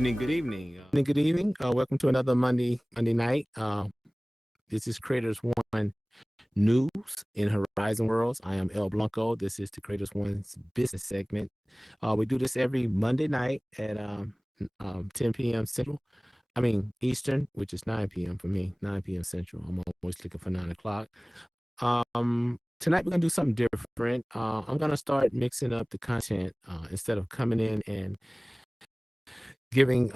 evening. Good evening. Good evening. Welcome to another Monday night. This is Creators1 News in Horizon Worlds. I am Blanco. This is the Creators1's business segment. We do this every Monday night at 10 p.m. Central. I mean Eastern, which is 9 p.m. for me. 9 p.m. Central. I'm always looking for 9 o'clock. Tonight we're gonna do something different. I'm gonna start mixing up the content instead of coming in and giving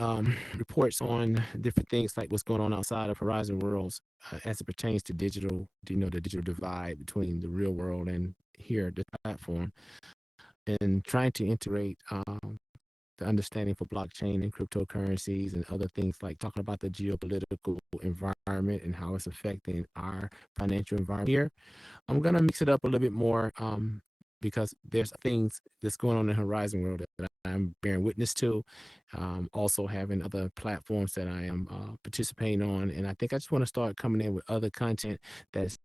reports on different things like what's going on outside of Horizon Worlds as it pertains to digital, the digital divide between the real world and here, the platform, and trying to integrate the understanding for blockchain and cryptocurrencies and other things, like talking about the geopolitical environment and how it's affecting our financial environment here. I'm going to mix it up a little bit more because there's things that's going on in Horizon World that I'm bearing witness to. Also having other platforms that I am participating on. And I think I just want to start coming in with other content that's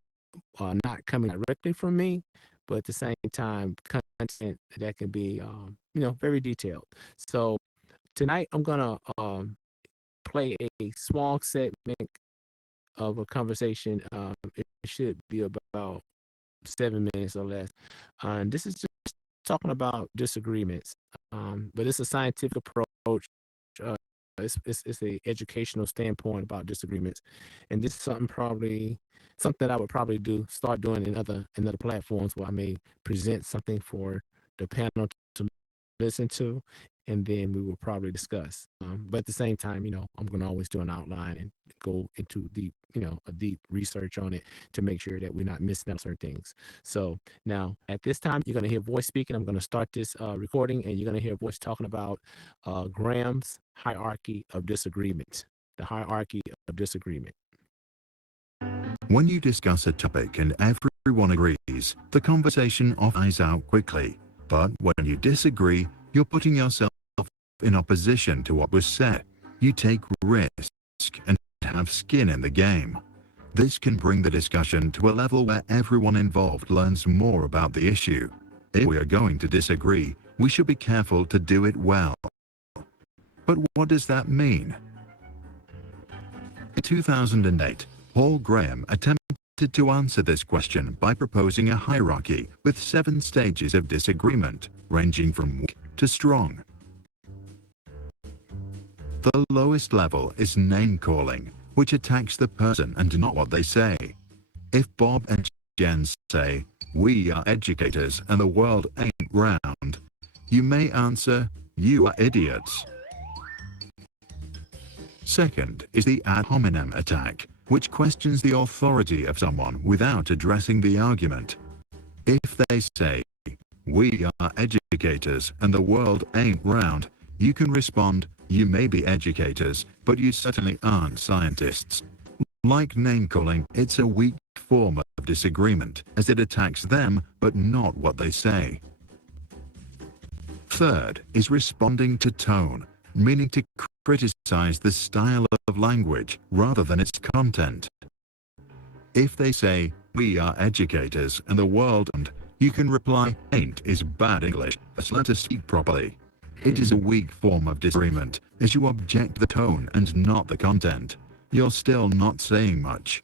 not coming directly from me, but at the same time, content that can be, very detailed. So tonight I'm going to play a small segment of a conversation. It should be about 7 minutes or less. And this is just talking about disagreements, but it's a scientific approach. It's a educational standpoint about disagreements, and this is something that I would probably start doing in other platforms where I may present something for the panel to listen to, and then we will probably discuss. But at the same time, I'm going to always do an outline and go into a deep research on it to make sure that we're not missing out certain things. So now at this time, you're going to hear voice speaking. I'm going to start this recording, and you're going to hear voice talking about Graham's hierarchy of disagreement, the hierarchy of disagreement. When you discuss a topic and everyone agrees, the conversation often dies out quickly. But when you disagree, you're putting yourself in opposition to what was said. You take risk and have skin in the game. This can bring the discussion to a level where everyone involved learns more about the issue. If we are going to disagree, we should be careful to do it well. But what does that mean? In 2008, Paul Graham attempted to answer this question by proposing a hierarchy with 7 stages of disagreement, ranging from weak to strong. The lowest level is name-calling, which attacks the person and not what they say. If Bob and Jen say, "We are educators and the world ain't round," you may answer, "You are idiots." Second is the ad hominem attack, which questions the authority of someone without addressing the argument. If they say, "We are educators and the world ain't round," you can respond, "You may be educators, but you certainly aren't scientists." Like name-calling, it's a weak form of disagreement, as it attacks them, but not what they say. Third is responding to tone, meaning to criticize the style of language rather than its content. If they say, "We are educators and the world," and you can reply, "Ain't is bad English, let's learn to speak properly." It is a weak form of disagreement, as you object the tone and not the content. You're still not saying much.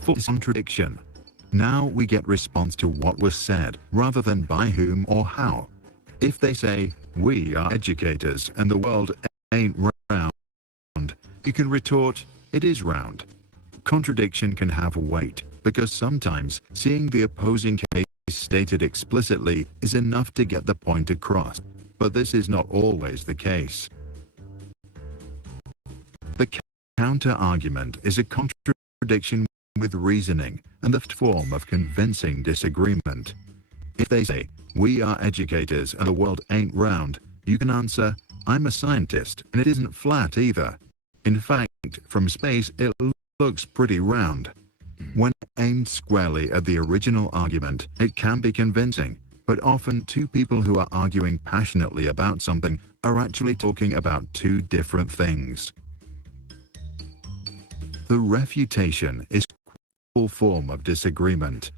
Fourth is contradiction. Now we get response to what was said, rather than by whom or how. If they say, "We are educators and the world ain't round," you can retort, "It is round." Contradiction can have weight, because sometimes seeing the opposing case stated explicitly is enough to get the point across, but this is not always the case. The counter-argument is a contradiction with reasoning and the form of convincing disagreement. If they say, "We are educators and the world ain't round," you can answer, "I'm a scientist and it isn't flat either. In fact, from space it looks pretty round." When aimed squarely at the original argument, it can be convincing, but often two people who are arguing passionately about something are actually talking about two different things. The refutation is a form of disagreement.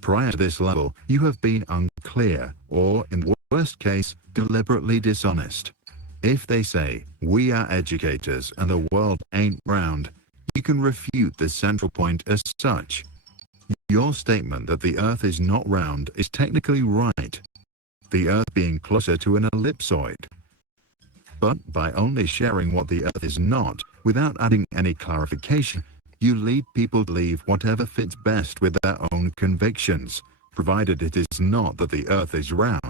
Prior to this level, you have been unclear, or in worst case, deliberately dishonest. If they say, we are educators and the world ain't round, you can refute the central point as such. Your statement that the Earth is not round is technically right, the Earth being closer to an ellipsoid. But by only sharing what the Earth is not, without adding any clarification, you lead people to believe whatever fits best with their own convictions, provided it is not that the Earth is round.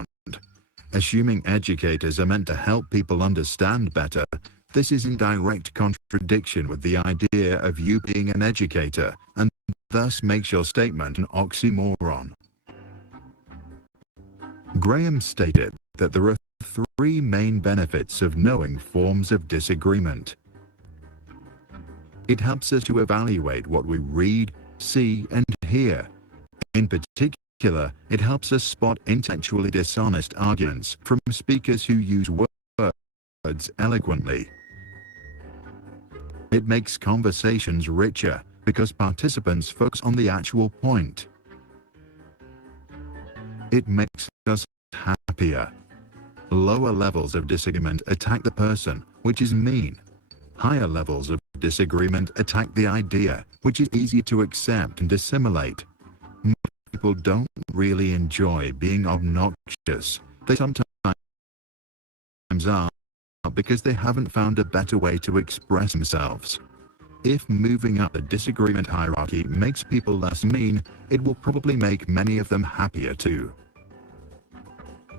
Assuming educators are meant to help people understand better, this is in direct contradiction with the idea of you being an educator, and thus makes your statement an oxymoron. Graham stated that there are three main benefits of knowing forms of disagreement. It helps us to evaluate what we read, see, and hear. In particular, it helps us spot intellectually dishonest arguments from speakers who use words eloquently. It makes conversations richer because participants focus on the actual point. It makes us happier. Lower levels of disagreement attack the person, which is mean. Higher levels of disagreement attack the idea, which is easier to accept and assimilate. Most people don't really enjoy being obnoxious. They sometimes are because they haven't found a better way to express themselves. If moving up the disagreement hierarchy makes people less mean, it will probably make many of them happier too.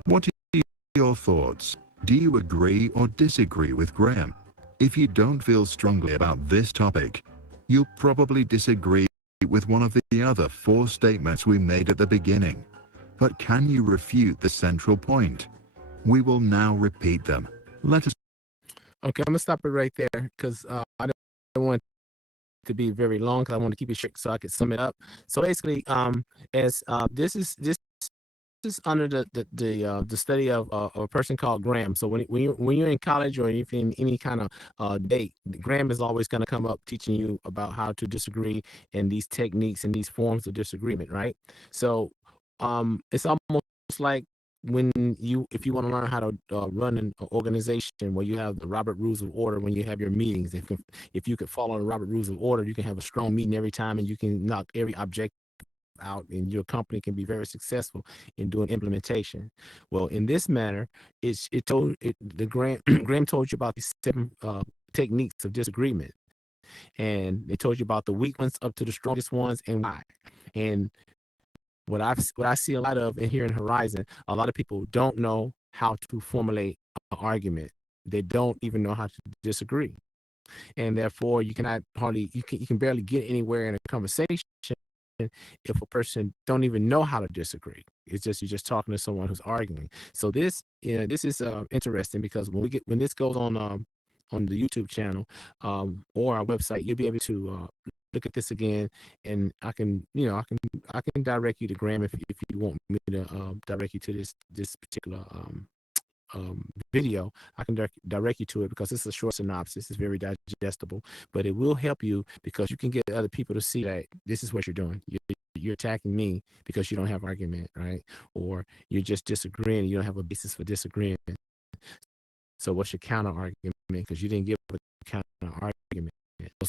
What are your thoughts? Do you agree or disagree with Graham? If you don't feel strongly about this topic, you'll probably disagree with one of the other four statements we made at the beginning. But can you refute the central point? We will now repeat them. Let us. Okay, I'm gonna stop it right there because I don't want it to be very long because I want to keep it short so I can sum it up. So basically, as this is under the study of a person called Graham. So when you're in college or if in any kind of date, Graham is always going to come up teaching you about how to disagree and these techniques and these forms of disagreement, right? So it's almost like when if you want to learn how to run an organization where you have the Robert Rules of Order when you have your meetings. If you could follow the Robert Rules of Order, you can have a strong meeting every time and you can knock every object out and your company can be very successful in doing implementation. Well, in this manner, Graham told you about these seven techniques of disagreement, and they told you about the weak ones up to the strongest ones and why. And what I see a lot of in here in Horizon, a lot of people don't know how to formulate an argument. They don't even know how to disagree, and therefore you cannot hardly you can barely get anywhere in a conversation if a person don't even know how to disagree. It's just you're just talking to someone who's arguing. So this is interesting because when this goes on the YouTube channel or our website, you'll be able to look at this again, and I can I can direct you to Graham if you want me to direct you to this particular video. I can direct you to it because it's a short synopsis. It's very digestible, but it will help you because you can get other people to see that this is what you're doing. You're attacking me because you don't have argument, right? Or you're just disagreeing. You don't have a basis for disagreeing. So what's your counter argument? Because you didn't give a counter argument.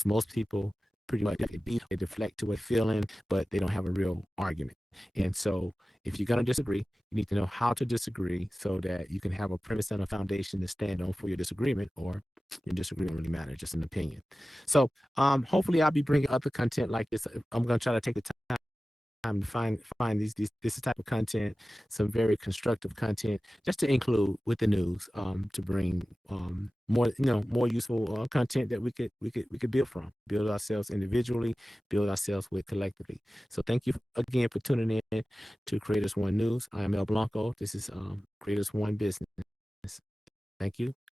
Most people pretty much they deflect to a feeling, but they don't have a real argument. And so if you're going to disagree, you need to know how to disagree so that you can have a premise and a foundation to stand on for your disagreement, or your disagreement really matters, just an opinion. So hopefully I'll be bringing other content like this. I'm going to try to take the time to find this type of content, some very constructive content, just to include with the news, to bring more useful content that we could build ourselves individually, build ourselves with collectively. So thank you again for tuning in to Creators One News. I am El Blanco. This is Creators One Business. Thank you.